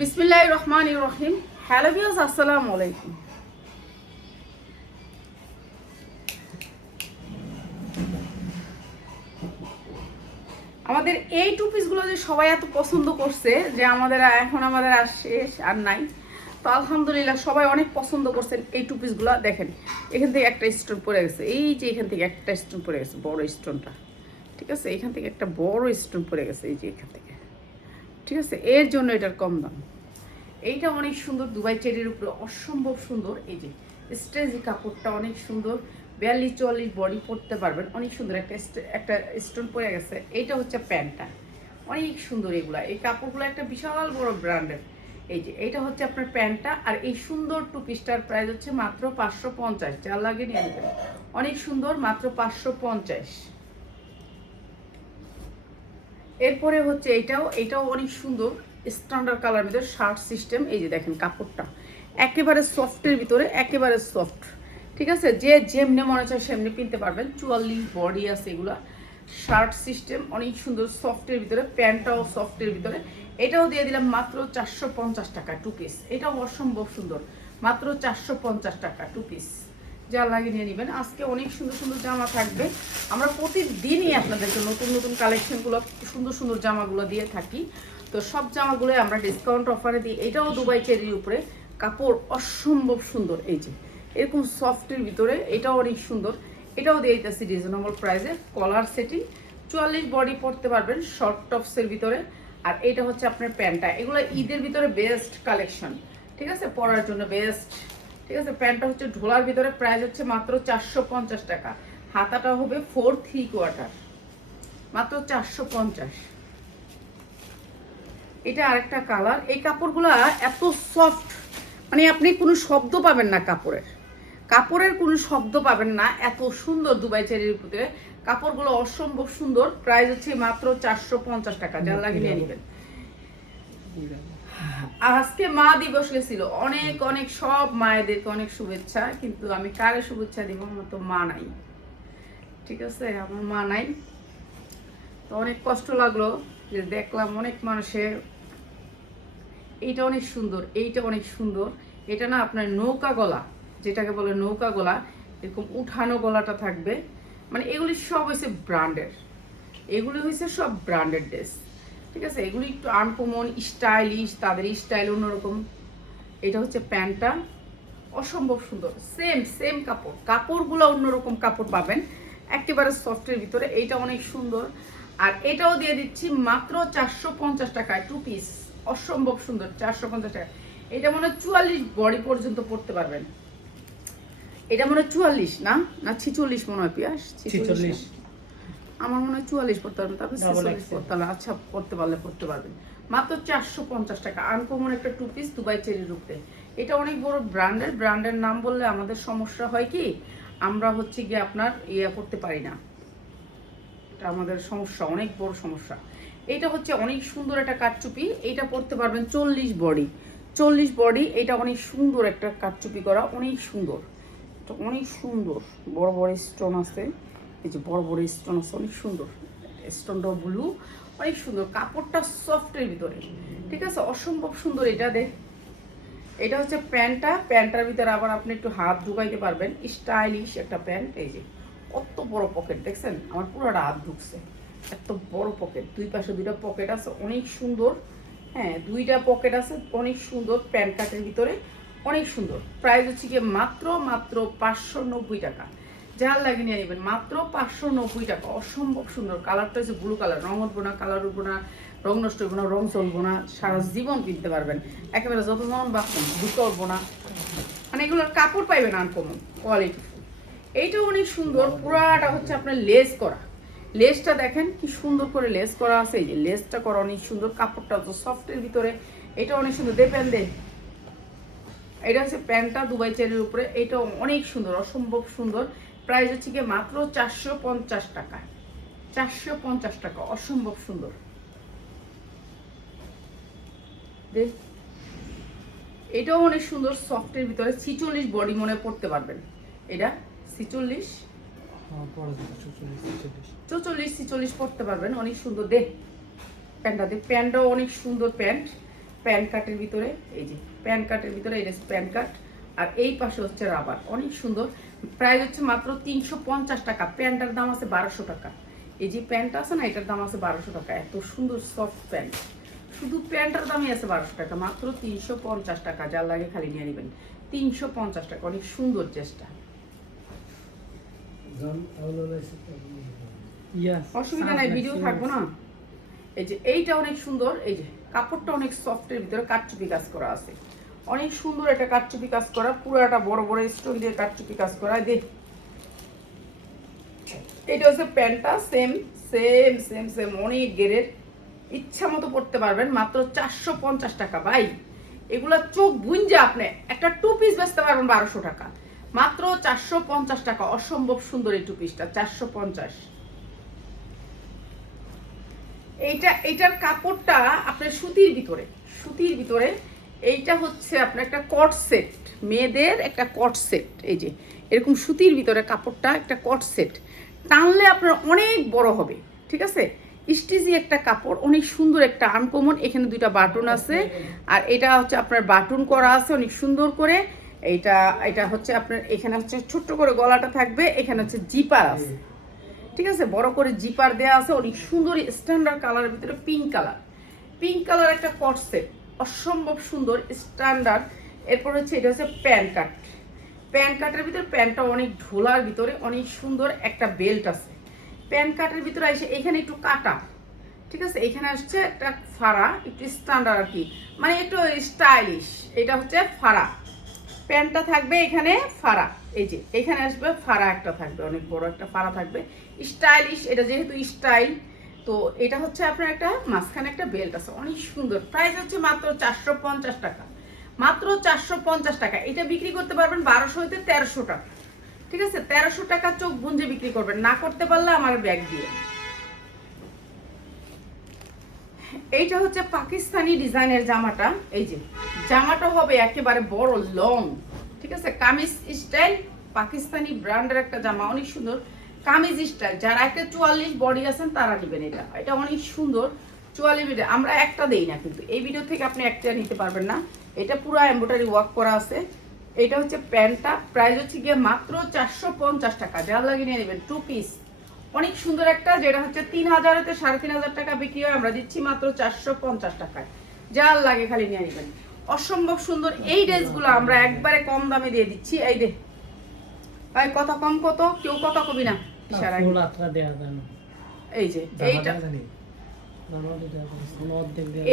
বিসমিল্লাহির রহমানির রহিম। Hello viewers, আসসালামু আলাইকুম। আমাদের এই টু পিসগুলো যে সবাই এত পছন্দ করছে যে আমাদের আর শেষ আর নাই, তো আলহামদুলিল্লাহ সবাই অনেক পছন্দ করছেন এই টু পিসগুলো। দেখেন এখান থেকে একটা স্টোন পড়ে গেছে, এই যে এখান থেকে একটা স্টোন পড়ে গেছে, বড় স্টোনটা, ঠিক আছে, এখান থেকে একটা বড় স্টোন পড়ে গেছে, এই যে এখান থেকে, ঠিক আছে, এর জন্য এটার কম দাম। এইটা অনেক সুন্দর, দুবাই চেরির উপরে অসম্ভব সুন্দর। এই যে স্টেজি কাপড়টা অনেক সুন্দর, 42-44 বডি পরতে পারবেন, অনেক সুন্দর। একটা স্টোন পরে গেছে, এইটা হচ্ছে প্যান্টটা, অনেক সুন্দর। এগুলা এই কাপড়গুলো একটা বিশাল বড় ব্র্যান্ডের। এই যে এইটা হচ্ছে আপনার প্যান্টটা, আর এই সুন্দর টু পিসটার প্রাইস হচ্ছে মাত্র 550। যার লাগে নিয়ে নেবেন, অনেক সুন্দর, মাত্র 550। এরপরে হচ্ছে এইটাও অনেক সুন্দর, স্ট্যান্ডার্ড কালার ভিতরে শার্ট সিস্টেম। এই যে দেখেন কাপড়টা একেবারে সফটের ভিতরে, একেবারে সফট, ঠিক আছে, যে যেমনি মনে চায় সেমনি কিনতে পারবেন। 44 বডি আছে এগুলা, শার্ট সিস্টেম, অনেক সুন্দর সফটের ভিতরে, প্যান্টটাও সফটের ভিতরে। এটাও দিয়ে দিলাম মাত্র 450 টাকা টু পিস। এটাও অসম্ভব সুন্দর, মাত্র 450 টাকা টু পিস। যা লাগিয়ে নিয়ে নেবেন। আজকে অনেক সুন্দর সুন্দর জামা থাকবে, আমরা প্রতিদিনই আপনাদেরকে নতুন নতুন কালেকশনগুলো, সুন্দর সুন্দর জামাগুলো দিয়ে থাকি। তো সব জামাগুলো আমরা ডিসকাউন্ট অফারে দিই। এটাও দুবাই চেরির উপরে, কাপড় অসম্ভব সুন্দর, এই যে এরকম সফটের ভিতরে, এটাও অনেক সুন্দর। এটাও দিয়ে দিতেছি রিজনেবল প্রাইসে, কলার সেটিং, 44 বডি পরতে পারবেন শর্ট টপসের ভিতরে। আর এটা হচ্ছে আপনার প্যান্টটা, এগুলো ঈদের ভিতরে বেস্ট কালেকশন, ঠিক আছে, পরার জন্য বেস্ট, ঠিক আছে। প্যান্টটা হচ্ছে ঢোলার ভিতরে, প্রাইস হচ্ছে মাত্র 450 টাকা। হাতাটা হবে 4/3/4, মাত্র 450। এটা আরেকটা কালার। এই কাপড়গুলা এত সফট, মানে আপনি কোনো শব্দ পাবেন না, কাপড়ের কোনো শব্দ পাবেন না, এত সুন্দর দুবাই চেরির ভিতরে কাপড়গুলো, অসম্ভব সুন্দর। প্রাইস হচ্ছে মাত্র 450 টাকা। যার লাগে নিয়ে নেবেন। আজকে মা দিবস গেছিল, অনেক অনেক সব মায়েদেরকে অনেক শুভেচ্ছা, কিন্তু আমি কারে শুভেচ্ছা দিব, আমার তো মা নাই, ঠিক আছে, আমার মা নাই। তো অনেক কষ্ট লাগলো যে দেখলাম অনেক মানুষের। এইটা অনেক সুন্দর, এইটা অনেক সুন্দর। এটা না আপনার নৌকা গলা, যেটাকে বলে নৌকা গলা, এরকম উঠানো গলাটা থাকবে। মানে এগুলি সব হয়েছে ব্র্যান্ডের, এগুলি হয়েছে সব ব্র্যান্ডেড ড্রেস, ঠিক আছে। এগুলি একটু আনকমন, স্টাইলিশ, তাদের স্টাইল অন্যরকম। এটা হচ্ছে প্যান্টটা, অসম্ভব সুন্দর, সেম সেম কাপড়গুলো অন্যরকম কাপড় পাবেন, একেবারে সফটের ভিতরে। এইটা অনেক সুন্দর। আর এটাও দিয়ে দিচ্ছি মাত্র 450 টাকায় টু পিস, অসম্ভব সুন্দর, 450 টাকা। এটা মনে হয় 44 বডি পর্যন্ত পড়তে পারবেন। এটা মনে হয় 44 না, না 46 মনে হয়, পিয়াস 46, আমার মনে হয় 44 পড়তে পারবেন, তারপরে 46 পড়তে পারবেন। আচ্ছা, পড়তে পারবেন। মাত্র 450 টাকা, আনকমন একটা টু পিস দুবাই চেরির উপরে। এটা অনেক বড় ব্র্যান্ডের নাম বললে আমাদের সমস্যা হয় কি, আমরা হচ্ছে গিয়ে আপনার করতে পারি না, এটা আমাদের সমস্যা, অনেক বড় সমস্যা। এটা হচ্ছে অনেক সুন্দর একটা কাটচুপি, এটা পড়তে পারবেন 40 বডি। এটা অনেক সুন্দর একটা কাটচুপি করা, অনেক সুন্দর, এটা অনেক সুন্দর, বড় বড় স্টোন আছে, এই যে বড় বড় স্টোন আছে, অনেক সুন্দর, স্টোনটা ব্লু, অনেক সুন্দর। কাপড়টা সফটের ভিতরে, ঠিক আছে, অসম্ভব সুন্দর। এটা হচ্ছে প্যান্টটার ভিতরে আবার আপনি একটু হাত ঢুকাইতে পারবেন, স্টাইলিশ একটা প্যান্ট। এই যে কত বড় পকেট দেখছেন, আমার পুরোটা হাত ঢুকছে, এত বড় পকেট, দুই পাশে দুইটা পকেট আছে, অনেক সুন্দর। হ্যাঁ, দুইটা পকেট আছে, অনেক সুন্দর, প্যান্ট কাটের ভিতরে, অনেক সুন্দর। প্রাইস হচ্ছে গিয়ে মাত্র 590 টাকা। যার লাগে নিয়ে নেবেন, মাত্র 590 টাকা, অসম্ভব সুন্দর। কালারটা হচ্ছে ব্লু কালার, রং উঠবো না, কালার উঠবো না, রং নষ্ট হইব না, রং চলবো না, সারা জীবন কিনতে পারবেন, একেবারে যত মন বাঁচবেন, ধুতে উঠবো না। মানে এগুলোর কাপড় পাইবেন আনকমন কোয়ালিটি। এইটাও অনেক সুন্দর, পুরাটা হচ্ছে আপনার লেস করা, লেসটা দেখেন কি সুন্দর করে লেস করা আছে, এই যে লেসটা করা অনেক সুন্দর, কাপড়টা তো সফটের ভিতরে, এটা অনেক সুন্দর। এটা হচ্ছে প্যান্টটা দুবাই চেরির উপরে, এটাও অনেক সুন্দর, অসম্ভব সুন্দর। প্রাইস হচ্ছে কি মাত্র 450 টাকা, 450 টাকা, অসম্ভব সুন্দর। এটাও অনেক সুন্দর, সফটের ভিতরে, 46 বডি মনে পড়তে পারবেন। এটা 46, 44 46 পড়তে পারবেন, অনেক সুন্দর। প্যান্টটাও অনেক সুন্দর প্যান্ট, প্যান্ট কাটের ভিতরে, এই যে প্যান্ট কাটের ভিতরে, এটা প্যান্ট কাট, আর এই পাশে হচ্ছে রাবার, অনেক সুন্দর। প্রাইস হচ্ছে মাত্র 350 টাকা। প্যান্টটার দাম আছে 1200 টাকা। এই যে প্যান্টটা আছে না, এটার দাম আছে 1200 টাকা। এত সুন্দর সফট প্যান্ট, শুধু প্যান্টটার দামই আছে 1200 টাকা, মাত্র 350 টাকা। যার লাগে খালি নিয়ে নেবেন, 350 টাকা, অনেক সুন্দর ড্রেসটা। অসুবিধা নাই, ভিডিও থাকবো না। এই যে এইটা অনেক সুন্দর, এই যে কাপড়টা অনেক সফটের ভিতরে কাটচুপি কাজ করা আছে, অনেক সুন্দর। এটা কাটচুপি কাজ করা, পুরোটা বড় বড় স্টোন দিয়ে কাটচুপি কাজ করা। দেখ, এটা হচ্ছে প্যান্টটা, সেম সেম সেম সেম, অনেক গেরের, ইচ্ছা মতো পড়তে পারবেন, মাত্র 450 টাকা। ভাই এগুলা চোখ বুঞ্জা আপনি একটা 2 পিস বেচতে পারবেন 1200 টাকা, মাত্র 450 টাকা। অসম্ভব সুন্দর এই 2 পিসটা, 450। এইটার কাপড়টা আপনার সুতির ভিতরে, সুতির ভিতরে। এইটা হচ্ছে আপনার একটা কট সেট, মেয়েদের একটা কট সেট। এই যে এরকম সুতির ভিতরে কাপড়টা, একটা কট সেট, টানলে আপনার অনেক বড় হবে, ঠিক আছে। স্টিচি একটা কাপড়, অনেক সুন্দর একটা আনকমন। এখানে 2টা বাটন আছে, আর এটা হচ্ছে আপনার বাটন করা আছে অনেক সুন্দর করে। এটা হচ্ছে আপনার, এখানে হচ্ছে ছোট্ট করে গলাটা থাকবে, এখানে হচ্ছে জিপার আছে, ঠিক আছে, বড় করে জিপার দেওয়া আছে, অনেক সুন্দর স্ট্যান্ডার্ড কালারের ভিতরে পিঙ্ক কালার, পিঙ্ক কালার একটা কট সেট, অসম্ভব সুন্দর স্ট্যান্ডার্ড। এরপর হচ্ছে এটা হচ্ছে প্যান্ট কাট, প্যান্ট কাটের ভিতরে প্যান্টটা অনেক ঢোলার ভিতরে, অনেক সুন্দর একটা বেল্ট আছে। প্যান্ট কাটের ভিতরে এসে এখানে একটু কাটা, ঠিক আছে, এখানে আসছে একটা ফাড়া, একটু স্ট্যান্ডার্ড আর কি, মানে একটু স্টাইলিশ। এটা হচ্ছে ফাড়া, প্যান্টটা থাকবে এখানে ফাড়া, এই যে এখানে আসবে ফাড়া একটা থাকবে, অনেক বড় একটা ফাড়া থাকবে, স্টাইলিশ। এটা যেহেতু স্টাইল, তো এটা হচ্ছে আপনার একটা মাঝখানে একটা বেল্ট আছে, অনেক সুন্দর। প্রাইস হচ্ছে মাত্র 450 টাকা, মাত্র 450 টাকা। এটা বিক্রি করতে পারবেন 1200 হইতে 1300 টাকা, ঠিক আছে, 1300 টাকা চোখ বুঞ্জে বিক্রি করবেন, না করতে পারলে আমার ব্যাগ দিয়ে। এইটা হচ্ছে পাকিস্তানি ডিজাইনের জামাটা, এই যে জামাটা হবে একেবারে বড় লং, ঠিক আছে, কামিজ স্টাইল, পাকিস্তানি ব্র্যান্ডের একটা জামা, অনেক সুন্দর কামিজ স্টাইল। যারা একটা 44 বডি আছেন তারা নেবেন। এটা অনেক সুন্দর 44 ভিডিও আমরা একটা দেই না, কিন্তু এই ভিডিও থেকে আপনি একটা নিতে পারবেন না। এটা পুরো এমব্রয়ডারি ওয়ার্ক করা আছে। এটা হচ্ছে প্যান্টটা, প্রাইস হচ্ছে গিয়ে মাত্র 450 টাকা। যার লাগে নিয়ে নেবেন, 2 পিস, অনেক সুন্দর একটা, যেটা হচ্ছে 3000 হতে 3500 টাকা বিক্রি হয়, আমরা দিচ্ছি মাত্র 450 টাকায়। যার লাগে খালি নিয়ে নেবেন, অসম্ভব সুন্দর। এই ড্রেসগুলো আমরা একবারে কম দামে দিয়ে দিচ্ছি। এই দে ভাই, কত কম, কত কেউ কত কবি না, এই যে এইটা,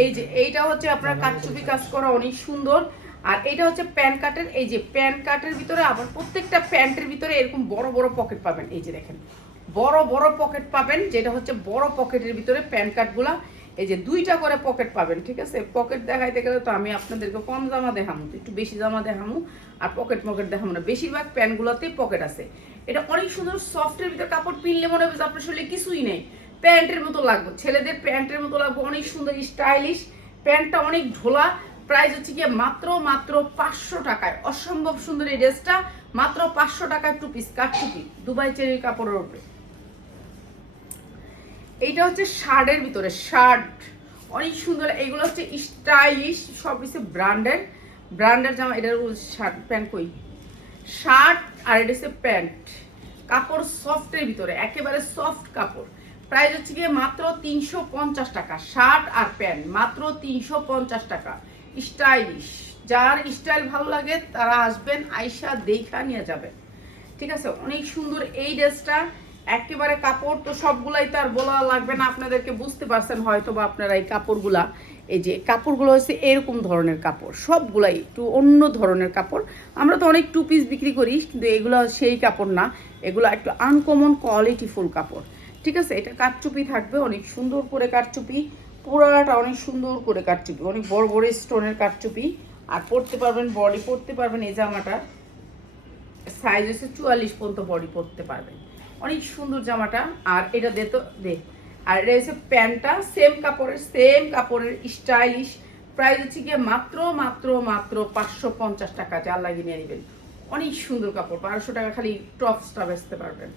এই যে এইটা হচ্ছে আপনার কাটচুপি কাজ করা, অনেক সুন্দর। আর এটা হচ্ছে প্যান্ট কাটের, এই যে প্যান্ট কাটের ভিতরে আবার প্রত্যেকটা প্যান্টের ভিতরে এরকম বড় বড় পকেট পাবেন। এই যে দেখেন, বড় বড় পকেট পাবেন, যেটা হচ্ছে বড় পকেটের ভিতরে প্যান্ট কাটগুলা, এই যে 2টা করে পকেট পাবেন, ঠিক আছে। পকেট দেখাইতে গেলে তো আমি আপনাদেরকে কম জামা দেখামু, একটু বেশি জামা দেখামু, আর পকেট দেখামু না। বেশিরভাগ প্যান্টগুলোতেই পকেট আছে। এটা অনেক সুন্দর সফটের ভিতরে কাপড়, পিনলে মনে হবে আপনার শরীরে কিছুই নেই, প্যান্টের মতো লাগবে, ছেলেদের প্যান্টের মতো লাগবে, অনেক সুন্দর স্টাইলিশ। প্যান্টটা অনেক ঢোলা। প্রাইস হচ্ছে গিয়ে মাত্র 500 টাকায়, অসম্ভব সুন্দর এই ড্রেসটা, মাত্র 500 টাকায় 2 পিস কাটচুপি দুবাই চেরির কাপড়ের উপরে। এইটা হচ্ছে শার্টের ভিতরে, শার্ট অনেক সুন্দর, এগুলো হচ্ছে স্টাইলিশ, সব কিছু ব্র্যান্ডের জামা। এটার শার্ট প্যান্ট কই, শার্ট আর এটা হচ্ছে প্যান্ট, কাপড় সফটের ভিতরে, একেবারে সফট কাপড়। প্রাইস হচ্ছে গিয়ে মাত্র 350 টাকা, শার্ট আর প্যান্ট মাত্র 350 টাকা, স্টাইলিশ। যার স্টাইল ভালো লাগে তারা আসবেন, আইসা দেখা নিয়ে যাবেন, ঠিক আছে। অনেক সুন্দর এই ড্রেসটা, একেবারে কাপড় তো সবগুলাই তো আর বলা লাগবে না, আপনাদেরকে বুঝতে পারছেন হয়তো বা আপনারা। এই কাপড়গুলা, এই যে কাপড়গুলো হচ্ছে এরকম ধরনের কাপড়, সবগুলাই একটু অন্য ধরনের কাপড়। আমরা তো অনেক 2 পিস বিক্রি করি, কিন্তু এগুলো সেই কাপড় না, এগুলো একটু আনকমন কোয়ালিটিফুল কাপড়, ঠিক আছে। এটা কাটচুপি থাকবে, অনেক সুন্দর করে কাটচুপি, পুরাটা অনেক সুন্দর করে কাটচুপি, অনেক বড় বড় স্টোনের কাটচুপি। আর পরতে পারবেন, বডি পরতে পারবেন, এই জামাটা সাইজ হচ্ছে 44 পর্যন্ত বডি পরতে পারবেন, অনেক সুন্দর জামাটা। আর এটা দে, আর এটা হচ্ছে প্যান্টটা, সেম কাপড়ের স্টাইলিশ। প্রাইস হচ্ছে গিয়ে মাত্র 550 টাকা। যার লাগিয়ে নিয়ে নেবেন, অনেক সুন্দর কাপড়, 1200 টাকা খালি টপসটা বেচতে পারবেন।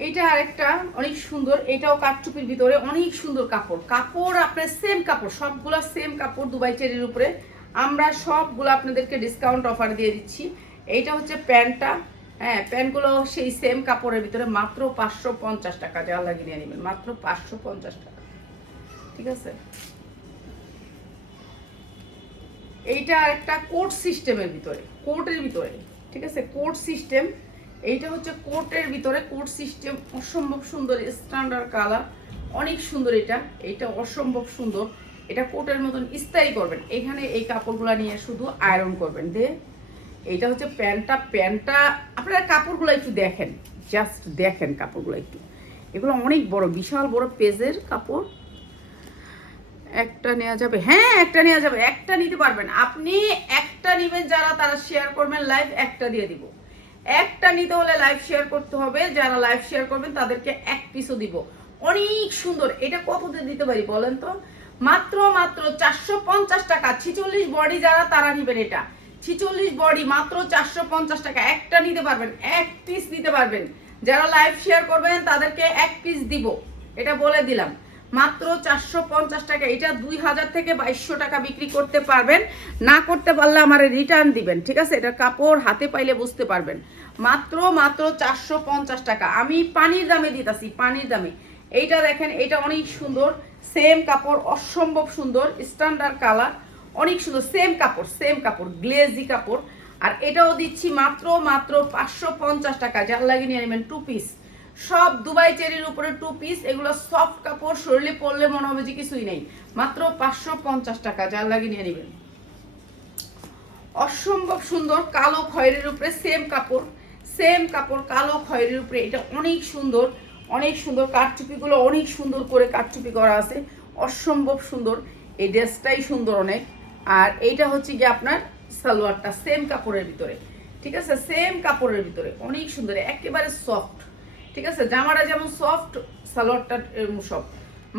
এইটা আরেকটা অনেক সুন্দর, এটাও কাঠচুপির ভিতরে অনেক সুন্দর কাপড়। কাপড় আপনার সেম কাপড়, সবগুলা সেম কাপড় দুবাই চেরির উপরে। আমরা সবগুলো আপনাদেরকে ডিসকাউন্ট অফার দিয়ে দিচ্ছি। এইটা হচ্ছে প্যান্টটা, হ্যাঁ প্যান্টগুলো সেই সেম কাপড়ের ভিতরে মাত্র 550 টাকা, যা লাগিয়ে নিয়ে নেবেন মাত্র 550 টাকা, ঠিক আছে। এইটা একটা কোট সিস্টেমের ভিতরে, কোটের ভিতরে, ঠিক আছে, কোট সিস্টেম। এইটা হচ্ছে কোটের ভিতরে কোট সিস্টেম, অসম্ভব সুন্দর স্ট্যান্ডার্ড কালার, অনেক সুন্দর। এটা এটা অসম্ভব সুন্দর। এটা কোটের মতন স্থায়ী করবেন, এখানে এই কাপড়গুলো নিয়ে শুধু আয়রন করবেন দিয়ে। এইটা হচ্ছে প্যান্টটা, প্যান্টটা আপনারা কাপড়গুলো একটু দেখেন, জাস্ট দেখেন কাপড়গুলো একটু, এগুলো অনেক বড়, বিশাল বড় পেজের কাপড়। একটা নেওয়া যাবে, হ্যাঁ একটা নেওয়া যাবে, একটা নিতে পারবেন আপনি। একটা নেবেন যারা, তারা শেয়ার করবেন লাইভ, একটা দিয়ে দিব। একটা নিতে হলে লাইভ শেয়ার করতে হবে, যারা লাইভ শেয়ার করবেন তাদেরকে এক পিসও দিব। অনেক সুন্দর। এটা কততে দিতে পারি বলেন তো? মাত্র মাত্র 450 টাকা। 46 বডি যারা, তারা নেবেন এটা। 46 বডি মাত্র 450 টাকা, একটা নিতে পারবেন, এক পিস নিতে পারবেন। যারা লাইভ শেয়ার করবেন তাদেরকে এক পিস দিব, এটা বলে দিলাম। মাত্র 450 টাকা। এটা 2000 থেকে 2200 টাকা বিক্রি করতে পারবেন, না করতে পারলে আমার রিটার্ন দিবেন, ঠিক আছে। এটা কাপড় হাতে পাইলে বুঝতে পারবেন। মাত্র মাত্র 450 টাকা আমি পানির দামে দিতেছি, পানির দামে। এইটা দেখেন, এটা অনেক সুন্দর, সেম কাপড়, অসম্ভব সুন্দর স্ট্যান্ডার্ড কালার, অনেক সুন্দর, সেম কাপড়, সেম কাপড়, গ্লেজি কাপড়। আর এটাও দিচ্ছি মাত্র মাত্র 550 টাকা, যার লাগে নিয়ে নেবেন 2 পিস। সব দুবাই চেরির উপরে 2 পিস, এগুলো সফট কাপড়, শরীরে পরলে মনে হবে যে কিছুই নেই। মাত্র 550 টাকা, যার লাগে নিয়ে নেবেন। অসম্ভব সুন্দর কালো খয়েরির উপরে সেম কাপড়, সেম কাপড় কালো খয়েরির উপরে। এটা অনেক সুন্দর, অনেক সুন্দর। কাঠচুপিগুলো অনেক সুন্দর করে কাঠচুপি করা আছে, অসম্ভব সুন্দর। এই ড্রেসটাই সুন্দর অনেক। আর এইটা হচ্ছে কি আপনার সালোয়ারটা, সেম কাপড়ের ভিতরে, ঠিক আছে, সেম কাপড়ের ভিতরে, অনেক সুন্দর, একেবারে সফট, ঠিক আছে। জামাটা যেমন সফট, সালোয়ারটা সব।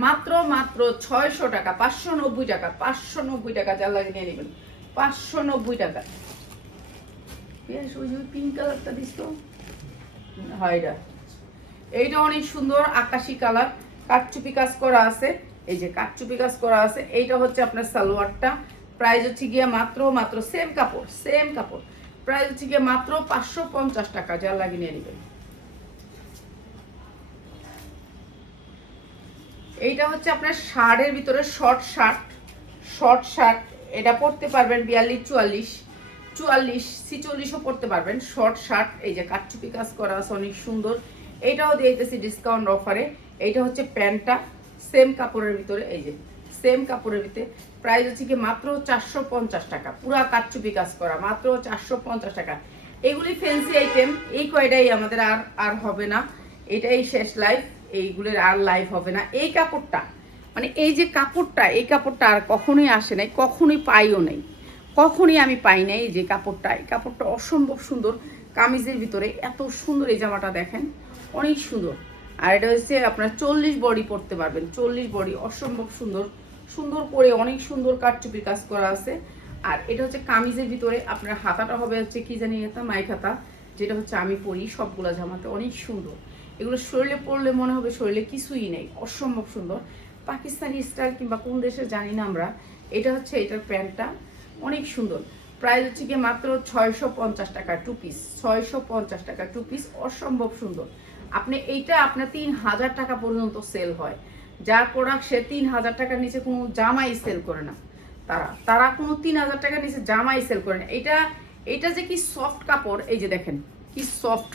মাত্র মাত্র 600 টাকা, 590 টাকা, 590 টাকা, যা লাগে নিয়ে নেবেন 590 টাকা। ওই যে পিঙ্ক কালারটা দিস তো, হয় এটা। এইটা অনেক সুন্দর আকাশি কালার, কাঠচুপি কাজ করা আছে, এই যে কাঠচুপি কাজ করা আছে। এইটা হচ্ছে আপনার সালোয়ারটা, প্রাইস হচ্ছে গিয়ে মাত্র মাত্র সেম কাপড়, সেম কাপড়, প্রাইস হচ্ছে গিয়ে মাত্র 550 টাকা, যা লাগিয়ে নিয়ে নেবেন। এইটা হচ্ছে আপনার শার্টের ভিতরে শর্ট শার্ট, শর্ট শার্ট। এটা পরতে পারবেন 42, 44, 44, 46ও পরতে পারবেন। শর্ট শার্ট, এই যে কাঠচুপি কাজ করা আছে, অনেক সুন্দর। এইটাও দিয়েছি ডিসকাউন্ট অফারে। এইটা হচ্ছে প্যান্টটা, সেম কাপড়ের ভিতরে, এই যে সেম কাপড়ের ভিতরে। প্রাইস হচ্ছে কি মাত্র 450 টাকা, পুরা কাঠচুপি কাজ করা, মাত্র 450 টাকা। এগুলি ফ্যান্সি আইটেম, এই কয়টাই আমাদের আর আর হবে না, এটাই শেষ লাইফ, এইগুলোর আর লাইভ হবে না। এই কাপড়টা মানে এই যে কাপড়টা, এই কাপড়টা আর কখনোই আসে নাই, কখনোই পাইও নাই, কখনোই আমি পাই নাই। এই যে কাপড়টা, এই কাপড়টা অসম্ভব সুন্দর, কামিজের ভিতরে এত সুন্দর। এই জামাটা দেখেন, অনেক সুন্দর। আর এটা হচ্ছে আপনার 40 বডি পরতে পারবেন, 40 বডি, অসম্ভব সুন্দর, সুন্দর করে অনেক সুন্দর কাঠচুপির কাজ করা আছে। আর এটা হচ্ছে কামিজের ভিতরে আপনার হাতাটা হবে হচ্ছে কি জানি এটা, মাইক হাতা, যেটা হচ্ছে আমি পরি সবগুলা জামাতে, অনেক সুন্দর। এগুলো শরীরে পরলে মনে হবে শরীরে কিছুই নেই, অসম্ভব সুন্দর। পাকিস্তানি স্টাইল কিংবা কোন দেশে জানি না আমরা। এটা হচ্ছে এটার প্যান্টটা, অনেক সুন্দর। প্রাইস হচ্ছে গিয়ে মাত্র 650 টাকা 2 পিস, 650 টাকা 2 পিস, অসম্ভব সুন্দর। আপনি এইটা আপনার 3000 টাকা পর্যন্ত সেল হয়। যার প্রোডাক্ট সে 3000 টাকার নিচে কোনো জামাই সেল করে না, তারা তারা কোনো 3000 টাকার নিচে জামাই সেল করে না। এটা এটা যে কি সফট কাপড়, এই যে দেখেন কি সফট,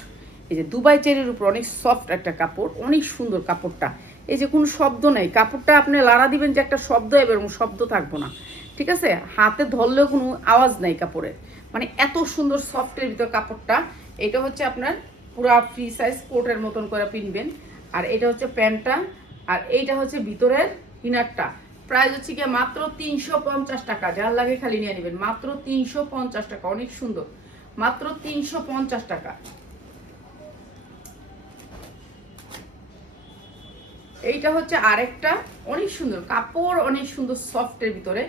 এই যে দুবাই চেরির উপর অনেক সফট একটা কাপড়, অনেক সুন্দর কাপড়টা। এই যে কোনো শব্দ নেই, কাপড়টা আপনি লাড়া দিবেন যে একটা শব্দ হবে, এরকম শব্দ থাকবো না, ঠিক আছে। হাতে ধরলেও কোনো আওয়াজ নেই কাপড়ের, মানে এত সুন্দর সফটের ভিতর কাপড়টা। এটা হচ্ছে আপনার পুরা ফ্রি সাইজ কোটের মতন করে পিনবেন। আর এটা হচ্ছে প্যান্টটা, আর এইটা হচ্ছে ভিতরের ইনারটা। প্রাইস হচ্ছে গিয়ে মাত্র 350 টাকা, যার লাগে খালি নিয়ে নেবেন, মাত্র 350 টাকা, অনেক সুন্দর, মাত্র 350 টাকা। এইটা হচ্ছে আরেকটা অনেক সুন্দর কাপড়, অনেক সুন্দর সফটের ভিতরে।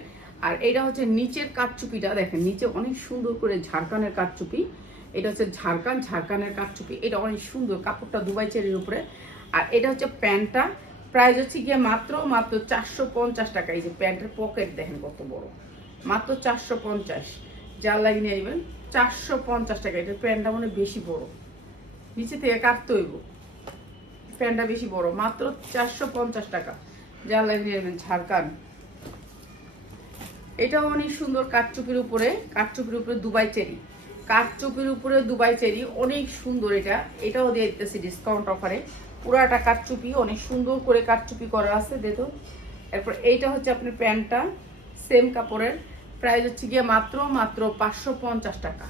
আর এইটা হচ্ছে নিচের কাঠচুপিটা দেখেন, নিচে অনেক সুন্দর করে ঝাড়খানের কাঠচুপি, এটা হচ্ছে ঝাড়খানের কারচুপি, এটা অনেক সুন্দর, কাপড়টা দুবাই চেরির উপরে। আর এটা হচ্ছে প্যান্টটা, প্রাইস হচ্ছে গিয়ে মাত্র 450 টাকা। এই যে প্যান্টের পকেট দেখেন কত বড়, মাত্র 450, যার লাগে নিয়ে নেবেন 450 টাকা। এটার প্যান্টটা মানে বেশি বড়, নিচে থেকে কাটতে হইব, প্যান্টটা বেশি বড়, মাত্র 450 টাকা, যার লাগে নিয়ে নেবেন ঝাড়খান। এটাও অনেক সুন্দর, কাঠচুপির উপরে দুবাই চেরি, কাঠচুপির উপরে দুবাই চেরি, অনেক সুন্দর। এটাও দিয়ে দিতেছি ডিসকাউন্ট অফারে, পুরাটা কাঠচুপি, অনেক সুন্দর করে কাঠচুপি করা আছে দেখো। এরপর এইটা হচ্ছে আপনার প্যান্টটা, সেম কাপড়ের, প্রাইস হচ্ছে গিয়ে মাত্র 550 টাকা।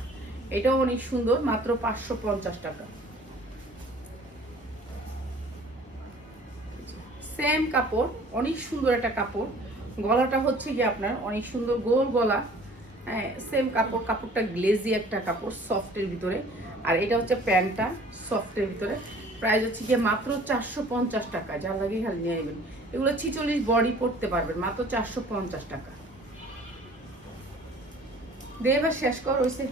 এটাও অনেক সুন্দর, মাত্র 550 টাকা। সেম কাপড়, অনেক সুন্দর একটা কাপড়, গলাটা হচ্ছে গিয়ে আপনার অনেক সুন্দর গোল গলা, হ্যাঁ সেম কাপড়, কাপড়টা গ্লেজি একটা কাপড় সফটের ভিতরে। আর এটা হচ্ছে প্যান্টটা সফটের ভিতরে, প্রাইস হচ্ছে গিয়ে মাত্র 450 টাকা, যার লাগে খালি নিয়ে নেবেন। এগুলো 46 বডি পড়তে পারবেন, মাত্র 450 টাকা। দে এবার শেষ কর, হয়েছে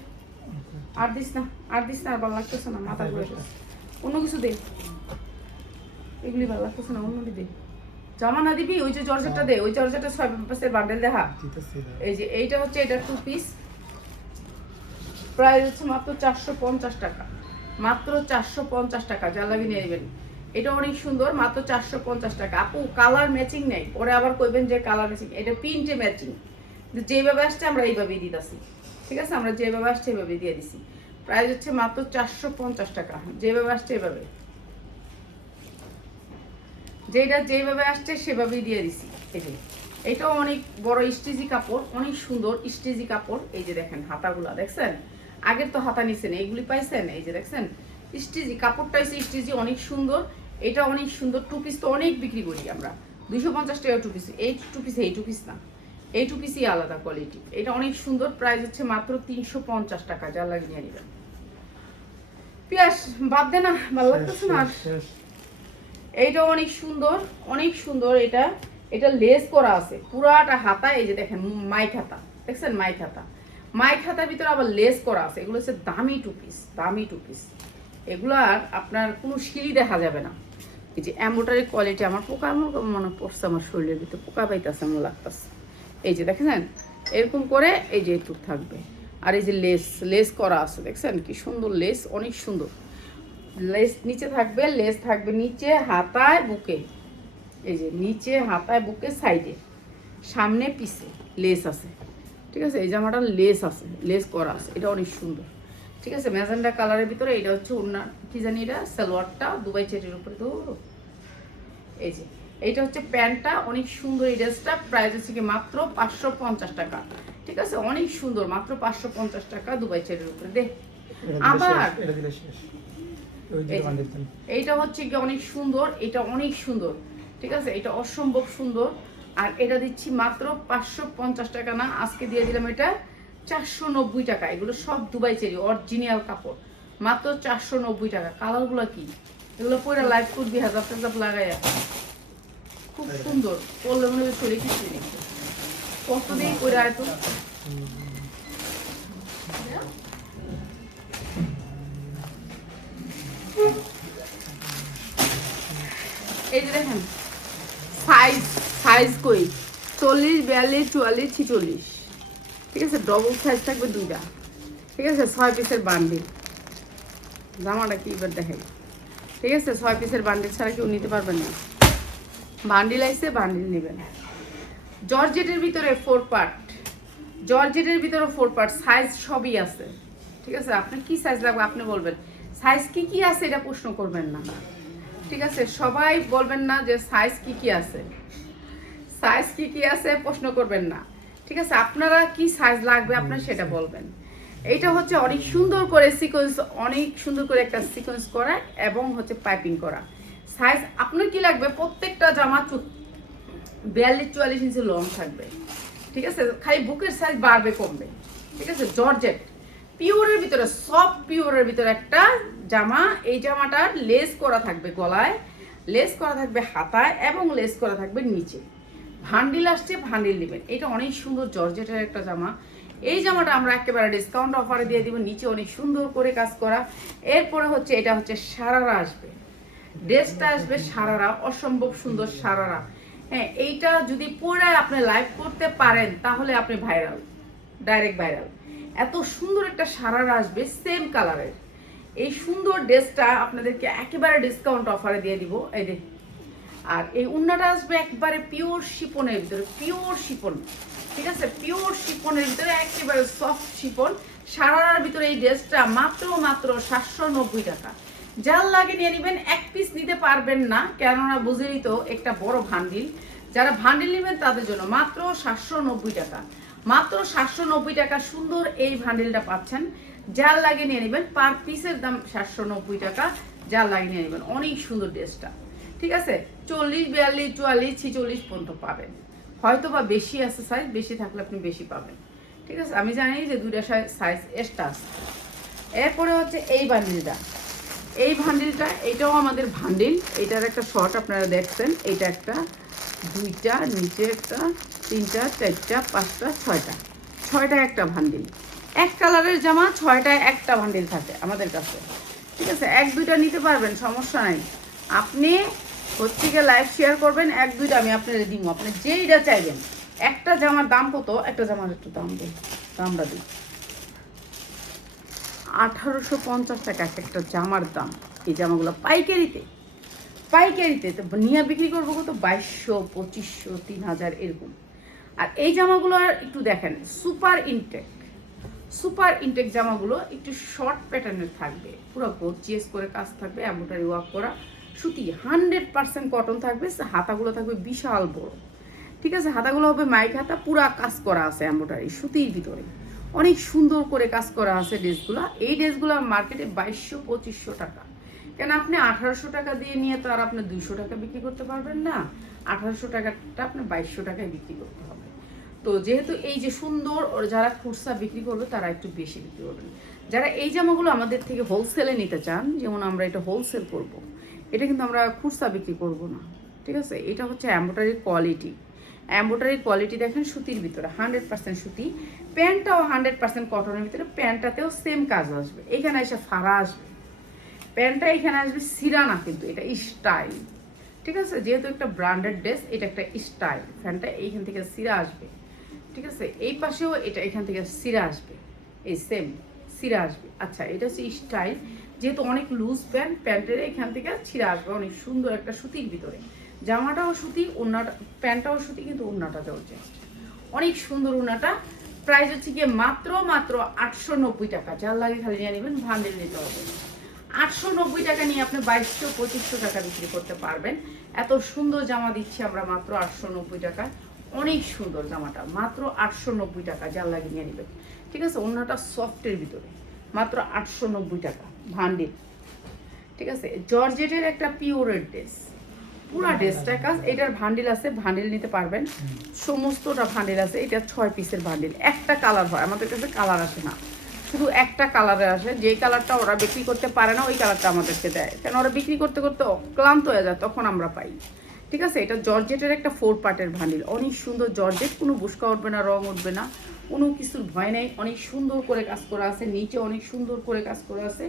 আর দিস না, আর ভালো লাগতেছে না, মাথা ঘুরে অন্য কিছু দে, এগুলি ভালো লাগতেছে না, অন্য দে। জামা না দিবি, ওই যে জর্জেটটা দে, ওই জর্জেটটা 6 পিসের বান্ডেল দেখা। এই যে এইটা হচ্ছে, এটা 2 পিস, প্রাইস হচ্ছে মাত্র 450 টাকা, মাত্র 450 টাকা, যার লাগে নিয়ে নেবেন। এটা অনেক সুন্দর, মাত্র 450 টাকা। আপু কালার ম্যাচিং নেই, পরে আবার কইবেন যে কালার ম্যাচিং, এটা প্রিন্টে ম্যাচিং, যেভাবে আসছে আমরা এইভাবেই দিতেছি, ঠিক আছে, আমরা যেভাবে আসছে এইভাবে দিয়ে দিছি। প্রাইস হচ্ছে মাত্র 450 টাকা, যেভাবে আসছে এভাবে, যেটা যেভাবে আসছে সেভাবেই দিয়ে দিছি। এই যে এটাও অনেক বড় স্টিজি কাপড়, অনেক সুন্দর স্টিজি কাপড়। এই যে দেখেন হাতাগুলা দেখছেন, আগের তো হাতা নিছেন, এইগুলি পাইছেন, এই যে দেখছেন স্টিজি কাপড়টা, স্টিজি অনেক সুন্দর। এটা অনেক সুন্দর, 2 পিস তো অনেক বিক্রি করি আমরা, 250 টাকা 2 পিস। এই 2 পিস, এই 2 পিস না, এই 2 পিসই আলাদা কোয়ালিটি। এটা অনেক সুন্দর, প্রাইস হচ্ছে মাত্র 350 টাকা, যা লাগে নিয়ে নেবেন। পিয়াস বাদ দে না, ভালো লাগতেছে না। এইটা অনেক সুন্দর, অনেক সুন্দর। এটা লেস করা আছে পুরাটা হাতা, এই যে দেখেন মাইক হাতা দেখছেন, মাইক হাতার ভিতরে আবার লেস করা আছে। এগুলো হচ্ছে দামি 2 পিস, দামি 2 পিস। এগুলার আপনার কোনো সিঁড়ি দেখা যাবে না। এই যে এমব্রয়ডারি কোয়ালিটি, আমার পোকা মনে পড়ছে, আমার শরীরের ভিতরে পোকা পাইতেছে মনে লাগতেছে। এই যে দেখেন এরকম করে, এই যে একটু থাকবে। আর এই যে লেস করা আছে দেখছেন, কি সুন্দর লেস, অনেক সুন্দর লেস নিচে থাকবে, লেস থাকবে নিচে হাতায় বুকে, এই যে নিচে হাতায় বুকে সাইডে, সামনে পিছে লেস আছে, ঠিক আছে। এই জামাটা লেস আছে, লেস করা আছে, এটা অনেক সুন্দর, ঠিক আছে। ম্যাজেন্ডা কালারের ভিতরে। এটা হচ্ছে ওড়না, কি জানি এটা, সালোয়ারটা দুবাই চেটির উপরে তো। এই যে এইটা হচ্ছে প্যান্টটা, অনেক সুন্দর। এই ড্রেসটা প্রাইস হচ্ছে কি মাত্র 550 টাকা, ঠিক আছে, অনেক সুন্দর, মাত্র 550 টাকা দুবাই চেটির উপরে। দে আবার এইটা হচ্ছে কি অনেক সুন্দর, এটা অনেক সুন্দর, ঠিক আছে, এটা অসম্ভব সুন্দর। আর এটা দিচ্ছি মাত্র 550 টাকা না, আজকে দিয়ে দিলাম এটা 490 টাকা। এগুলো সব দুবাই চেরি অরিজিনাল কাপড়, মাত্র 490 টাকা। কালারগুলো কি, এগুলো পরে লাইভ করবি, হাজার টাকা লাগাই, খুব সুন্দর, পরলে মনে হয় শরীর কিছু নেই। কত দিন করে আয় তো, এই যে দেখেন সাইজ কই, 40, 42, 44, 46, ঠিক আছে। ডবল সাইজ থাকবে 2টা, ঠিক আছে। 6 পিসের বান্ডিল, জামাটা কি এবার দেখাই, ঠিক আছে। 6 পিসের বান্ডিল ছাড়া কেউ নিতে পারবেন না, বান্ডিল আইসে বান্ডিল নেবেন। জর্জেটের ভিতরে 4 পার্ট, জর্জেটের ভিতরে 4 পার্ট, সাইজ সবই আছে, ঠিক আছে। আপনার কি সাইজ লাগবে আপনি বলবেন, সাইজ কি আছে এটা প্রশ্ন করবেন না, ঠিক আছে। সবাই বলবেন না যে সাইজ কি আছে, সাইজ কি আছে প্রশ্ন করবেন না, ঠিক আছে। আপনারা কি সাইজ লাগবে আপনার সেটা বলবেন। এইটা হচ্ছে অনেক সুন্দর করে সিকোয়েন্স, অনেক সুন্দর করে একটা সিকোয়েন্স করা এবং হচ্ছে পাইপিং করা। সাইজ আপনার কি লাগবে, প্রত্যেকটা জামা 42-44 ইঞ্চি লং থাকবে, ঠিক আছে। খালি বুকের সাইজ বাড়বে কমবে, ঠিক আছে। জর্জেট পিওরের ভিতরে, সব পিওরের ভিতরে একটা জামা। এই জামাটা লেস করা থাকবে গলায়, লেস করা থাকবে হাতায় এবং লেস করা থাকবে নিচে। ভান্ডিল আসছে, ভান্ডিল নেবেন। এটা অনেক সুন্দর জর্জেটের একটা জামা, এই জামাটা আমরা একেবারে ডিসকাউন্ট অফারে দিয়ে দিব, নিচে অনেক সুন্দর করে কাজ করা। এরপরে হচ্ছে এটা হচ্ছে সারারা আসবে, ড্রেসটা আসবে সারারা, অসম্ভব সুন্দর সারারা। হ্যাঁ, এইটা যদি পরে আপনি লাইভ করতে পারেন তাহলে আপনি ভাইরাল, ডাইরেক্ট ভাইরাল। এত সুন্দর একটা সারারা আসবে সেম কালারের। এই সুন্দর ড্রেসটা আপনাদেরকে একেবারে ডিসকাউন্ট অফারে দিয়ে দিব, এই দেখ। আর এই উন্নাটা আসবে একবারে পিওর শিপনের ভিতরে, পিওর শিপন, ঠিক আছে, পিওর শিপনের ভিতরে একেবারে সফট শিপন সারারার ভিতরে। এই ড্রেসটা মাত্র 790 টাকা। যার লাগে নিয়ে নেবেন, এক পিস নিতে পারবেন না, কেননা বুঝেই তো একটা বড় ভান্ডিল। যারা ভান্ডিল নেবেন তাদের জন্য মাত্র 790 টাকা, মাত্র 790 টাকা সুন্দর এই ভান্ডিলটা পাচ্ছেন। যার লাগে নিয়ে নেবেন, পার পিসের দাম 790 টাকা। যার লাগে নিয়ে নেবেন, অনেক সুন্দর ড্রেসটা, ঠিক আছে। 40, 42, 44, 46 পর্যন্ত পাবেন, হয়তো বা বেশি আছে সাইজ, বেশি থাকলে আপনি বেশি পাবেন, ঠিক আছে। আমি জানি যে দুইটা সাইজ এক্সট্রা আছে। এরপরে হচ্ছে এই বান্ডিলটা, এই ভান্ডিলটা, এটাও আমাদের ভান্ডিল। এটার একটা শর্ট আপনারা দেখছেন, এটা একটা, দুইটা, নিচে একটা, তিনটা, চারটা, পাঁচটা, ছয়টা একটা ভান্ডিল। এক কালারের জামা 6টায় একটা ভান্ডিল থাকে আমাদের কাছে, ঠিক আছে। 1-2টা নিতে পারবেন, সমস্যা নাই। আপনি হচ্ছে গিয়ে লাইভ শেয়ার করবেন, 1-2টা আমি আপনার দিব, আপনি যেইটা চাইবেন। একটা জামার দাম কত? একটা জামার একটু দাম দিই, দামটা দিই 1850 টাকা একটা জামার দাম। এই জামাগুলো পাইকারিতে, পাইকারিতে তো নিয়ে বিক্রি করবো কত? 2200, 2500, 3000 এরকম। আর এই জামাগুলো একটু দেখেন, সুপার ইনটেক, সুপার ইনটেক জামাগুলো একটু শর্ট প্যাটার্নের থাকবে, পুরো গর্জিয়াস করে কাজ থাকবে, এমব্রয়ডারি ওয়ার্ক করা, সুতি 100% কটন থাকবে। হাতাগুলো থাকবে বিশাল বড়, ঠিক আছে। হাতাগুলো হবে মাইক হাতা, পুরা কাজ করা আছে এমব্রয়ডারি সুতির ভিতরে, অনেক সুন্দর করে কাজ করা আছে ড্রেসগুলো। এই ড্রেসগুলো মার্কেটে 2200-2500 টাকা। কেন আপনি 1800 টাকা দিয়ে নিয়ে তো আর আপনি 200 টাকা বিক্রি করতে পারবেন না। 1800 টাকাটা আপনি 2200 টাকায় বিক্রি করতে হবে। তো যেহেতু এই যে সুন্দর, যারা খুচরা বিক্রি করবে তারা একটু বেশি বিক্রি করবেন। যারা এই জামাগুলো আমাদের থেকে হোলসেলে নিতে চান, যেমন আমরা এটা হোলসেল করব, এটা কিন্তু আমরা খুচরা বিক্রি করব না, ঠিক আছে। এটা হচ্ছে এমব্রয়ডারি কোয়ালিটি, এমব্রয়ডারি কোয়ালিটি দেখেন, সুতির ভিতরে 100% সুতি। প্যান্টটাও 100% কটনের ভিতরে, প্যান্টটাতেও সেম কাজ আসবে। এখানে এসে ফাড়া আসবে, প্যান্টটা এখানে আসবে সিরা না, কিন্তু এটা স্টাইল, ঠিক আছে। যেহেতু একটা ব্র্যান্ডেড ড্রেস, এটা একটা স্টাইল। প্যান্টটা এইখান থেকে সিরা আসবে, ঠিক আছে। এই পাশেও এটা এখান থেকে সিরা আসবে, এই সেম সিরা আসবে। আচ্ছা, এটা হচ্ছে স্টাইল, যেহেতু অনেক লুজ প্যান্ট, প্যান্টের এখান থেকে ছিঁড়া আসবে, অনেক সুন্দর একটা সুতির ভিতরে। জামাটাও সুতি, ওড়নাটা, প্যান্টটাও সুতি, কিন্তু ওড়নাটা জর্জেট, অনেক সুন্দর ওড়নাটা। প্রাইস হচ্ছে গিয়ে মাত্র 890 টাকা। যার লাগে খালি নিয়ে নেবেন, ভান্ডেল নিতে হবে। 890 টাকা নিয়ে আপনি 2200-2500 টাকা বিক্রি করতে পারবেন। এত সুন্দর জামা দিচ্ছি আমরা মাত্র 890 টাকা। অনেক সুন্দর জামাটা, মাত্র 890 টাকা। যার লাগে নিয়ে নেবেন, ঠিক আছে। ওড়নাটা সফটের ভিতরে, মাত্র 890 টাকা ভান্ডেল, ঠিক আছে। জর্জেটের একটা পিওরের ড্রেস, পুরা ড্রেসটা কাজ। এটার ভান্ডেল আছে, ভান্ডেল নিতে পারবেন, সমস্তটা ভান্ডেল আছে। এটা 6 পিসের ভান্ডেল, একটা কালার হয়, আমাদের কাছে কালার আসে না, শুধু একটা কালারে আসে। যে কালারটা ওরা বিক্রি করতে পারে না, ওই কালারটা আমাদেরকে দেয়, কেন ওরা বিক্রি করতে করতে ক্লান্ত হয়ে যায়, তখন আমরা পাই, ঠিক আছে। এটা জর্জেটের একটা 4 পার্টের ভান্ডেল, অনেক সুন্দর জর্জেট, কোনো বুসকা উঠবে না, রং উঠবে না, কোনো কিছুর ভয় নেই। অনেক সুন্দর করে কাজ করা আছে, নিচে অনেক সুন্দর করে কাজ করা আছে,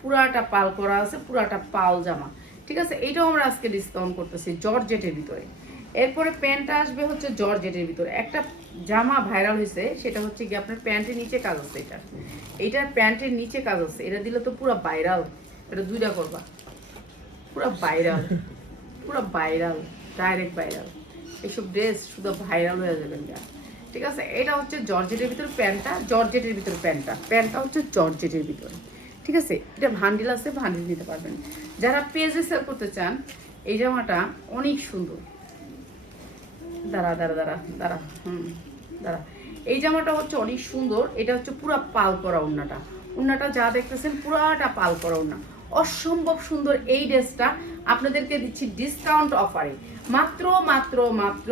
পুরাটা পাল করা আছে, পুরাটা পাল জামা, ঠিক আছে। এইটাও আমরা আজকে ডিসকাউন্ট করতেছি জর্জেটের ভিতরে। এরপরে প্যান্টটা আসবে হচ্ছে জর্জেটের ভিতরে। একটা জামা ভাইরাল হয়েছে, সেটা হচ্ছে কি আপনার প্যান্টের নিচে কাজ আছে, এইটার প্যান্টের নিচে কাজ আছে। এটা দিলে তো পুরো ভাইরাল, এটা 2টা করবা, পুরো ভাইরাল, পুরো ভাইরাল, ডাইরেক্ট ভাইরাল। এইসব ড্রেস শুধু ভাইরাল হয়ে যাবেন যা, ঠিক আছে। এটা হচ্ছে জর্জেটের ভিতরে প্যান্টটা, জর্জেটের ভিতরে প্যান্টটা হচ্ছে জর্জেটের ভিতরে, ঠিক আছে। এটা ভান্ডিল আছে, ভান্ডিল নিতে পারবেন। যারা পেজে সেল করতে চান, এই জামাটা অনেক সুন্দর। দাঁড়া দাঁড়া দাঁড়া দাঁড়া দাঁড়া, এই জামাটা হচ্ছে অনেক সুন্দর। এটা হচ্ছে পুরো পাল করা ওড়নাটা, ওড়নাটা যা দেখতেছেন পুরাটা পাল করা ওড়না, অসম্ভব সুন্দর। এই ড্রেসটা আপনাদেরকে দিচ্ছি ডিসকাউন্ট অফারে, মাত্র মাত্র মাত্র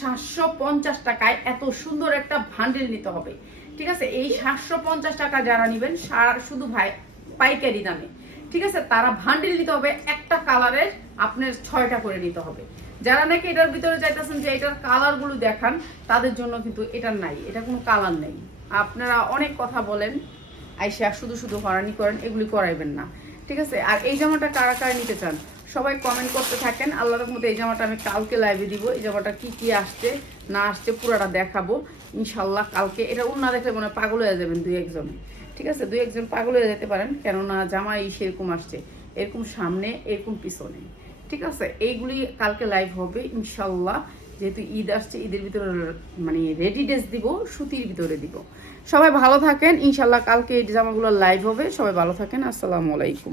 750 টাকায়। এত সুন্দর একটা ভান্ডেল নিতে হবে, ঠিক আছে। এই 750 টাকা যারা নেবেন শুধু পাইকারি দামে, ঠিক আছে, তারা ভান্ডেল নিতে হবে। একটা কালারের আপনার 6টা করে নিতে হবে। যারা নাকি এটার ভিতরে চাইতেছেন যে এটার কালারগুলো দেখান, তাদের জন্য কিন্তু এটা নাই, এটা কোনো কালার নেই, আপনারা অনেক কথা বলেন, আইসা শুধু শুধু হরানি করেন, এগুলি করাইবেন না, ঠিক আছে? আর এই জামাটা কারা কারা নিতে চান সবাই কমেন্ট করতে থাকেন। আল্লাহর মধ্যে এই জামাটা আমি কালকে লাইভে দিব। এই জামাটা কি কি আসছে না আসছে পুরোটা দেখাবো ইনশাল্লাহ কালকে। এটা না দেখলে মনে হয় পাগল হয়ে যাবেন দুই একজনে, ঠিক আছে? দুই একজন পাগল হয়ে যেতে পারেন, কেননা জামাই সেরকম আসছে, এরকম সামনে এরকম পিছনে, ঠিক আছে? এইগুলি কালকে লাইভ হবে ইনশাল্লাহ। যেহেতু ঈদ আসছে, ঈদের ভিতরে মানে রেডি ড্রেস দিব, সুতির ভিতরে দিব। সবাই ভালো থাকেন ইনশাল্লাহ, কালকে এই জামাগুলো লাইভ হবে। সবাই ভালো থাকেন, আসসালামু আলাইকুম।